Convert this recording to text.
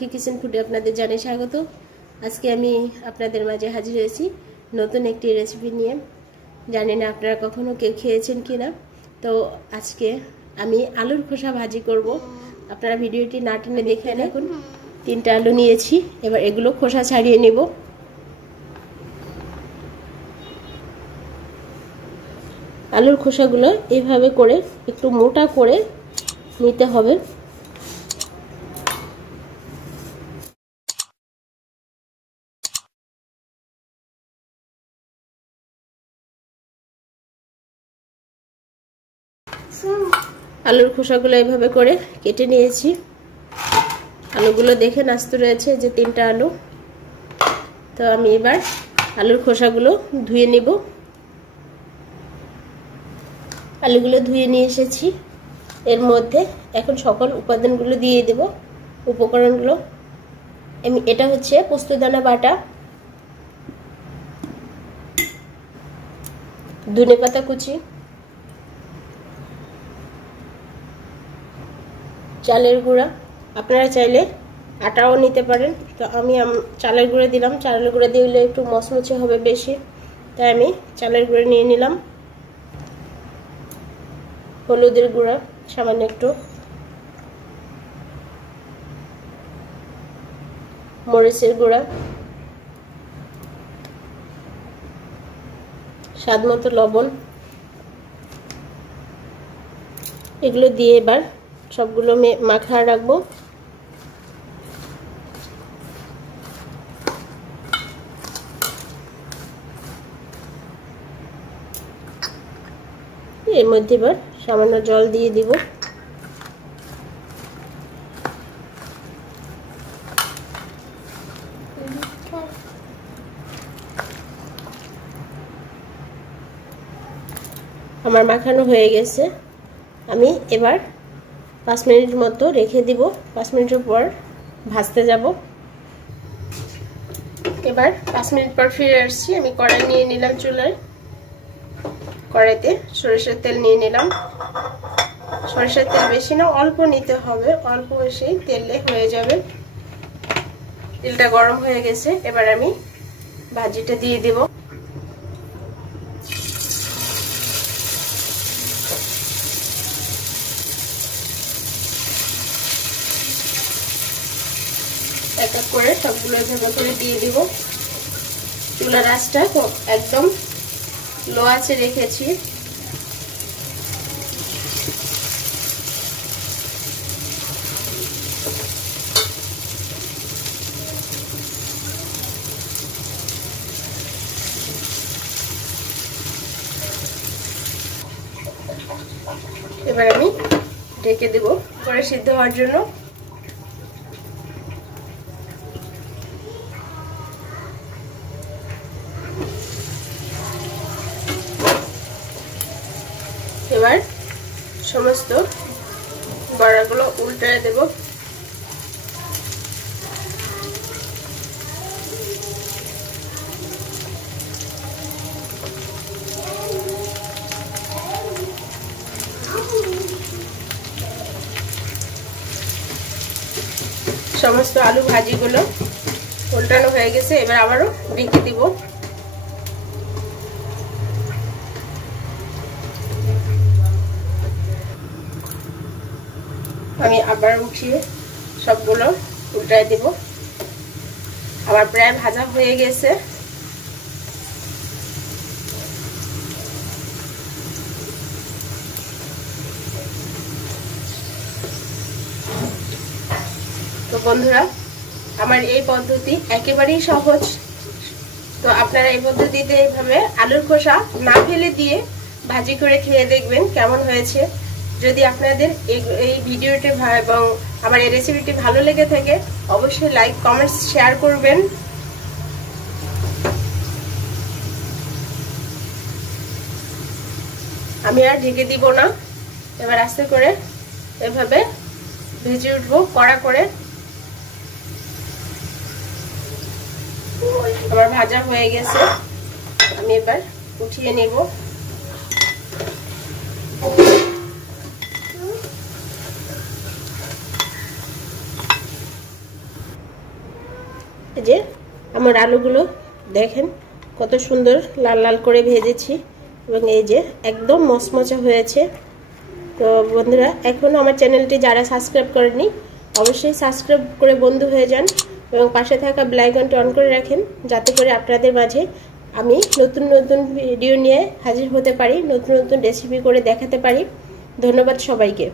পাখি কিচেন ফুডে আপনাদের জানাই স্বাগত। আজকে আমি আপনাদের মাঝে হাজির হয়েছি নতুন একটি রেসিপি নিয়ে। জানি না আপনারা কখনো কেউ খেয়েছেন কিনা। তো আজকে আমি আলুর খোসা ভাজি করব। আপনারা ভিডিওটি না টেনে দেখে দেখুন। 3টা আলু নিয়েছি, এবার এগুলো খোসা ছাড়িয়ে নেব। আলুর খোসাগুলো এইভাবে করে একটু মোটা করে নিতে হবে। আলুর খোসাগুলো এইভাবে করে কেটে নিয়েছি। আলুগুলো দেখে আস্ত রয়েছে, যে 3টা আলু। তো আমি এবার আলুর খোসাগুলো ধুয়ে নেব। আলুগুলো ধুয়ে নিয়ে এসেছি। এর মধ্যে এখন সকল উপাদানগুলো দিয়ে দেব। উপকরণগুলো এটা হচ্ছে পোস্তদানা বাটা, ধনেপাতা কুচি, চালের গুঁড়া, আপনারা চাইলে আটাও নিতে পারেন। তো আমি চালের গুঁড়া দিলাম। চালের গুঁড়া দিলে একটু মচমচে হবে বেশি, তাই আমি চালের গুঁড়া নিয়ে নিলাম। হলুদের গুঁড়া সামান্য একটু, মরিচের গুঁড়া, স্বাদ মতো লবণ, এগুলো দিয়ে এবার সবগুলো মাখা রাখবো। এর মধ্যে এবার সামান্য জল দিয়ে দিব। আমার মাখানো হয়ে গেছে। আমি এবার 5 মিনিট মতো রেখে দিব। 5 মিনিটের পর ভাজতে যাব। এবার 5 মিনিট পর ফিরে আসছি। আমি কড়াই নিয়ে নিলাম চুলায়। কড়াইতে সরিষার তেল নিয়ে নিলাম। সরিষার তেল বেশি না, অল্প নিতে হবে। অল্প বেশি তেলে হয়ে যাবে। তেলটা গরম হয়ে গেছে। এবার আমি ভাজিটা দিয়ে দেব। এক এক করে সবগুলো এভাবে করে দিয়ে দিব। চুলার আঁচটা একদম লো আঁচে রেখেছি। এবার আমি ঢেকে দেব পরে সিদ্ধ হওয়ার জন্য। এবার সমস্ত বড়াগুলো উল্টায় দেব। সমস্ত আলু ভাজিগুলো উল্টানো হয়ে গেছে। এবার আবারও ঢেকে দিব। আমি আবার উঠিয়ে সবগুলো উল্টায় দেব। আবার প্রায় ভাজা হয়ে গেছে। তো বন্ধুরা, আমার এই পদ্ধতি একেবারেই সহজ। তো আপনারা এই পদ্ধতিতে এইভাবে আলুর খোসা না ফেলে দিয়ে ভাজি করে খেয়ে দেখবেন কেমন হয়েছে। যদি আপনাদের এই ভিডিওটি এবং আমার এই রেসিপিটি ভালো লেগে থাকে, অবশ্যই লাইক, কমেন্টস, শেয়ার করবেন। আমি আর ঢেকে দিব না। এবার আস্তে করে এভাবে ভেজে উঠবো কড়া করে। আমার ভাজা হয়ে গেছে। আমি এবার উঠিয়ে নেব। এই যে আমার আলুগুলো দেখেন কত সুন্দর লাল লাল করে ভেজেছি এবং এই যে একদম মচমচে হয়েছে। তো বন্ধুরা এখনো আমার চ্যানেলটি যারা সাবস্ক্রাইব করেননি অবশ্যই সাবস্ক্রাইব করে বন্ধু হয়ে যান এবং পাশে থাকা বেল আইকনটি অন করে রাখেন, যাতে করে আপনাদের মাঝে আমি নতুন নতুন ভিডিও নিয়ে হাজির হতে পারি, নতুন নতুন রেসিপি করে দেখাতে পারি। ধন্যবাদ সবাইকে।